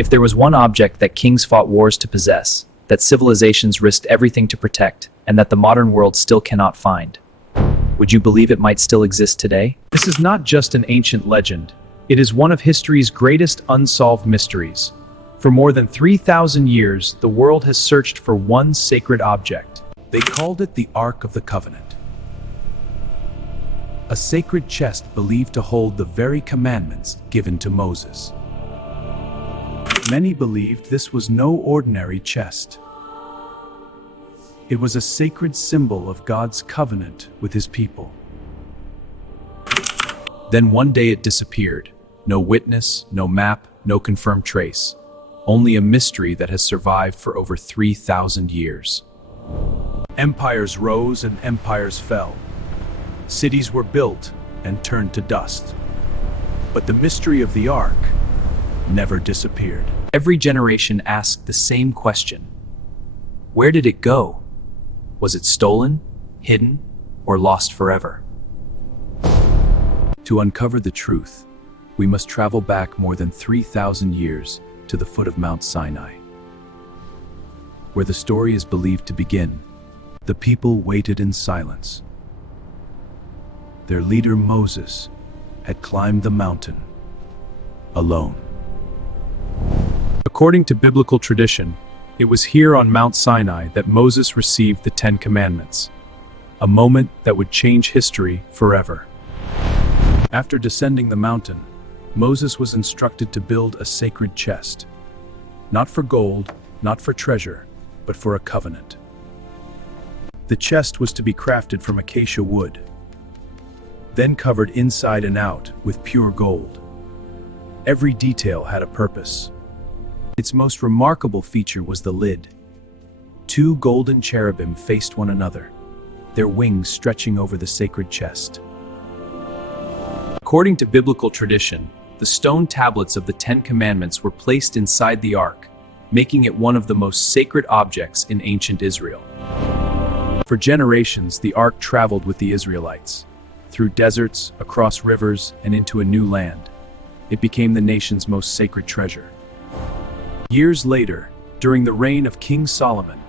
If there was one object that kings fought wars to possess, that civilizations risked everything to protect, and that the modern world still cannot find, would you believe it might still exist today? This is not just an ancient legend. It is one of history's greatest unsolved mysteries. For more than 3,000 years, the world has searched for one sacred object. They called it the Ark of the Covenant, a sacred chest believed to hold the very commandments given to Moses. Many believed this was no ordinary chest. It was a sacred symbol of God's covenant with his people. Then one day it disappeared. No witness, no map, no confirmed trace. Only a mystery that has survived for over 3,000 years. Empires rose and empires fell. Cities were built and turned to dust. But the mystery of the Ark never disappeared. Every generation asked the same question. Where did it go? Was it stolen, hidden, or lost forever? To uncover the truth, we must travel back more than 3,000 years to the foot of Mount Sinai, where the story is believed to begin. The people waited in silence. Their leader Moses had climbed the mountain alone. According to biblical tradition, it was here on Mount Sinai that Moses received the Ten Commandments, a moment that would change history forever. After descending the mountain, Moses was instructed to build a sacred chest, not for gold, not for treasure, but for a covenant. The chest was to be crafted from acacia wood, then covered inside and out with pure gold. Every detail had a purpose. Its most remarkable feature was the lid. Two golden cherubim faced one another, their wings stretching over the sacred chest. According to biblical tradition, the stone tablets of the Ten Commandments were placed inside the ark, making it one of the most sacred objects in ancient Israel. For generations, the ark traveled with the Israelites, through deserts, across rivers, and into a new land. It became the nation's most sacred treasure. Years later, during the reign of King Solomon,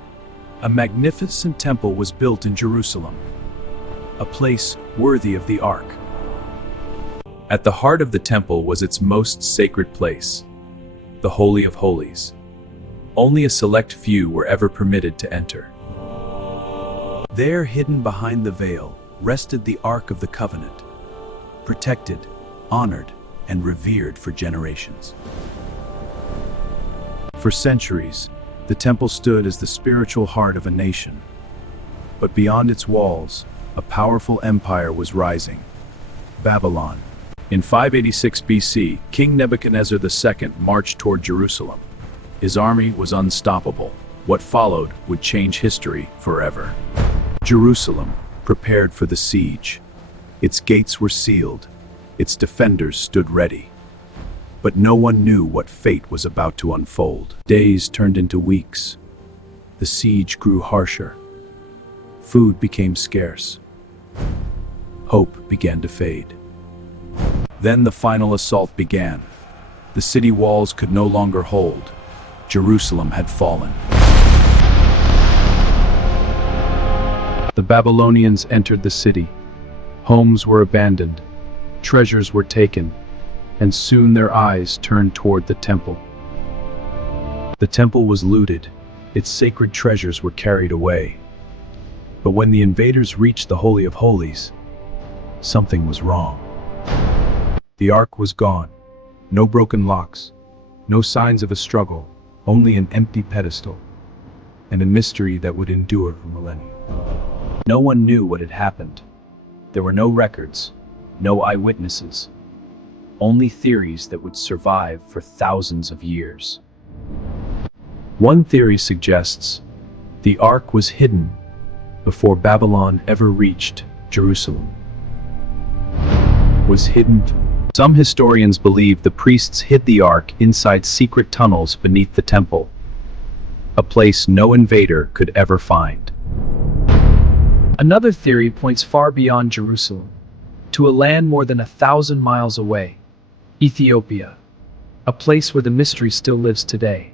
a magnificent temple was built in Jerusalem, a place worthy of the ark. At the heart of the temple was its most sacred place, the Holy of Holies. Only a select few were ever permitted to enter. There, hidden behind the veil, rested the Ark of the Covenant, protected, honored, and revered for generations. For centuries, the temple stood as the spiritual heart of a nation. But beyond its walls, a powerful empire was rising, Babylon. In 586 BC, King Nebuchadnezzar II marched toward Jerusalem. His army was unstoppable. What followed would change history forever. Jerusalem prepared for the siege. Its gates were sealed. Its defenders stood ready. But no one knew what fate was about to unfold. Days turned into weeks. The siege grew harsher. Food became scarce. Hope began to fade. Then the final assault began. The city walls could no longer hold. Jerusalem had fallen. The Babylonians entered the city. Homes were abandoned. Treasures were taken. And soon their eyes turned toward the temple. The temple was looted. Its sacred treasures were carried away. But when the invaders reached the Holy of Holies, something was wrong. The ark was gone. No broken locks. No signs of a struggle. Only an empty pedestal. And a mystery that would endure for millennia. No one knew what had happened. There were no records. No eyewitnesses. Only theories that would survive for thousands of years. One theory suggests the ark was hidden before Babylon ever reached Jerusalem. Was hidden. Some historians believe the priests hid the ark inside secret tunnels beneath the temple, a place no invader could ever find. Another theory points far beyond Jerusalem, to a land more than 1,000 miles away, Ethiopia. a place where the mystery still lives today.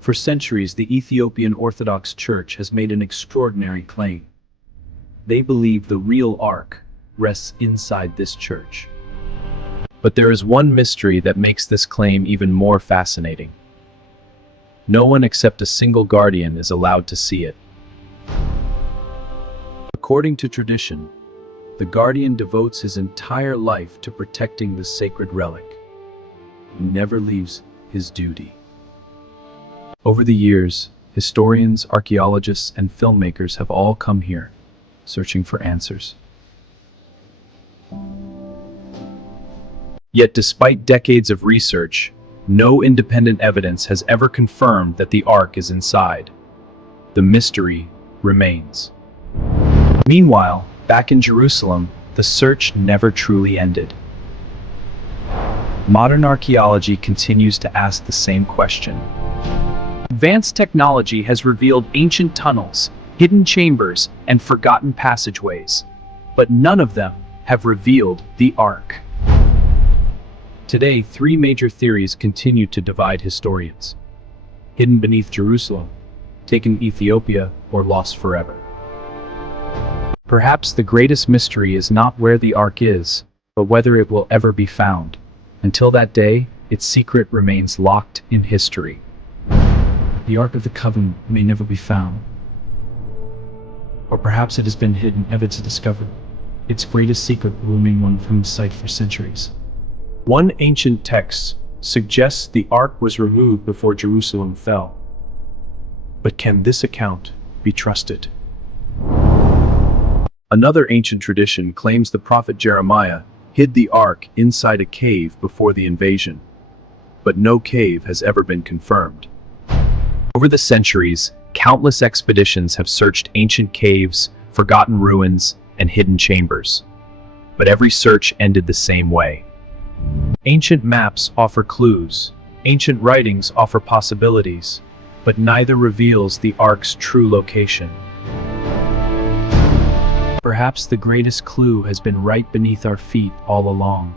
For centuries, the Ethiopian Orthodox Church has made an extraordinary claim. They believe the real Ark rests inside this church. But there is one mystery that makes this claim even more fascinating. No one except a single guardian is allowed to see it. According to tradition, the guardian devotes his entire life to protecting the sacred relic. He never leaves his duty. Over the years, historians, archaeologists, and filmmakers have all come here, searching for answers. Yet despite decades of research, no independent evidence has ever confirmed that the Ark is inside. The mystery remains. Meanwhile, back in Jerusalem, the search never truly ended. Modern archaeology continues to ask the same question. Advanced technology has revealed ancient tunnels, hidden chambers, and forgotten passageways, but none of them have revealed the Ark. Today, three major theories continue to divide historians. Hidden beneath Jerusalem, taken in Ethiopia, or lost forever. Perhaps the greatest mystery is not where the Ark is, but whether it will ever be found. Until that day, its secret remains locked in history. The Ark of the Covenant may never be found. Or perhaps it has been hidden, never to discover. Its greatest secret will remain one from sight for centuries. One ancient text suggests the Ark was removed before Jerusalem fell. But can this account be trusted? Another ancient tradition claims the prophet Jeremiah hid the Ark inside a cave before the invasion. But no cave has ever been confirmed. Over the centuries, countless expeditions have searched ancient caves, forgotten ruins, and hidden chambers. But every search ended the same way. Ancient maps offer clues, ancient writings offer possibilities, but neither reveals the Ark's true location. Perhaps the greatest clue has been right beneath our feet all along.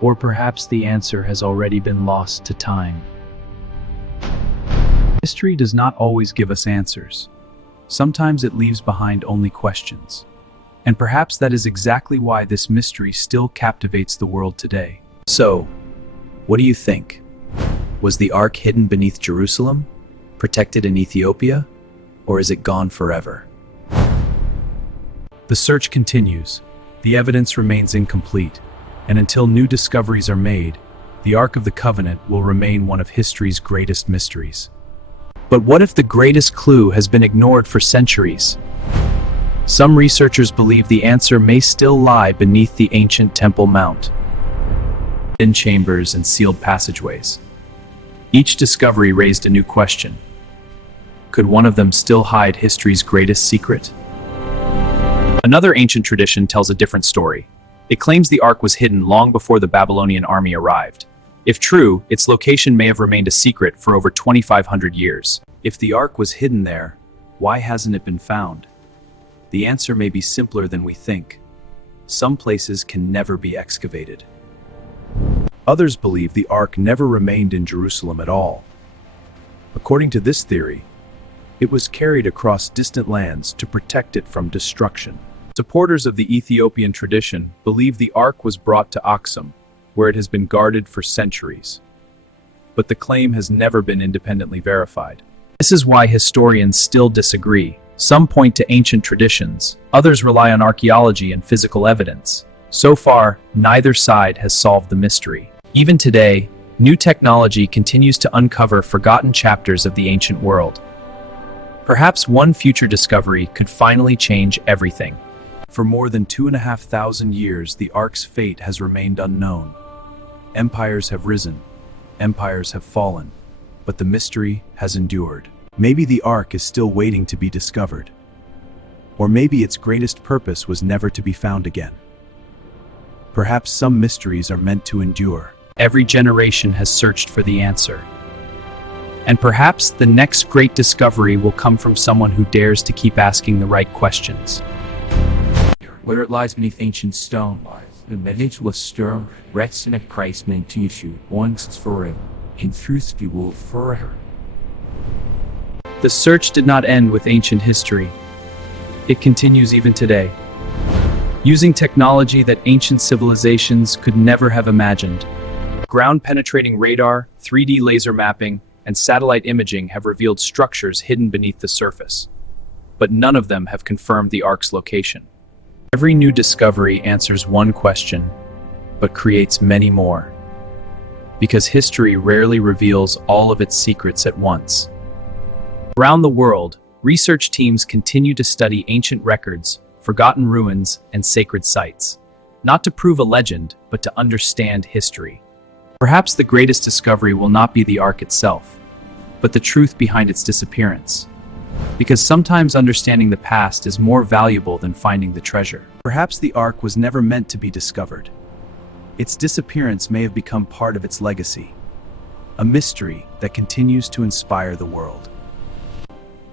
Or perhaps the answer has already been lost to time. History does not always give us answers. Sometimes it leaves behind only questions. And perhaps that is exactly why this mystery still captivates the world today. So, what do you think? Was the Ark hidden beneath Jerusalem, protected in Ethiopia, or is it gone forever? The search continues. The evidence remains incomplete, and until new discoveries are made, the Ark of the Covenant will remain one of history's greatest mysteries. But what if the greatest clue has been ignored for centuries? Some researchers believe the answer may still lie beneath the ancient Temple Mount, in chambers and sealed passageways. Each discovery raised a new question. Could one of them still hide history's greatest secret? Another ancient tradition tells a different story. It claims the Ark was hidden long before the Babylonian army arrived. If true, its location may have remained a secret for over 2,500 years. If the Ark was hidden there, why hasn't it been found? The answer may be simpler than we think. Some places can never be excavated. Others believe the Ark never remained in Jerusalem at all. According to this theory, it was carried across distant lands to protect it from destruction. Supporters of the Ethiopian tradition believe the Ark was brought to Aksum, where it has been guarded for centuries. But the claim has never been independently verified. This is why historians still disagree. Some point to ancient traditions, others rely on archaeology and physical evidence. So far, neither side has solved the mystery. Even today, new technology continues to uncover forgotten chapters of the ancient world. Perhaps one future discovery could finally change everything. For more than 2,500 years, the Ark's fate has remained unknown. Empires have risen, empires have fallen, but the mystery has endured. Maybe the Ark is still waiting to be discovered. Or maybe its greatest purpose was never to be found again. Perhaps some mysteries are meant to endure. Every generation has searched for the answer. And perhaps the next great discovery will come from someone who dares to keep asking the right questions. Where it lies beneath ancient stone, The message was stern, rest in a Christ meant to issue once forever, in truth be will forever. The search did not end with ancient history. It continues even today, using technology that ancient civilizations could never have imagined. Ground-penetrating radar, 3D laser mapping, and satellite imaging have revealed structures hidden beneath the surface, but none of them have confirmed the Ark's location. Every new discovery answers one question, but creates many more, because history rarely reveals all of its secrets at once. Around the world, research teams continue to study ancient records, forgotten ruins, and sacred sites, not to prove a legend, but to understand history. Perhaps the greatest discovery will not be the Ark itself, but the truth behind its disappearance. Because sometimes understanding the past is more valuable than finding the treasure. Perhaps the Ark was never meant to be discovered. Its disappearance may have become part of its legacy, a mystery that continues to inspire the world.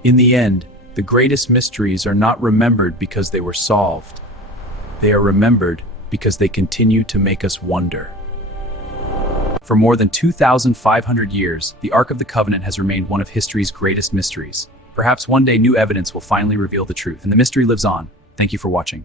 In the end, the greatest mysteries are not remembered because they were solved. They are remembered because they continue to make us wonder. For more than 2,500 years, the Ark of the Covenant has remained one of history's greatest mysteries. Perhaps one day new evidence will finally reveal the truth, and the mystery lives on. Thank you for watching.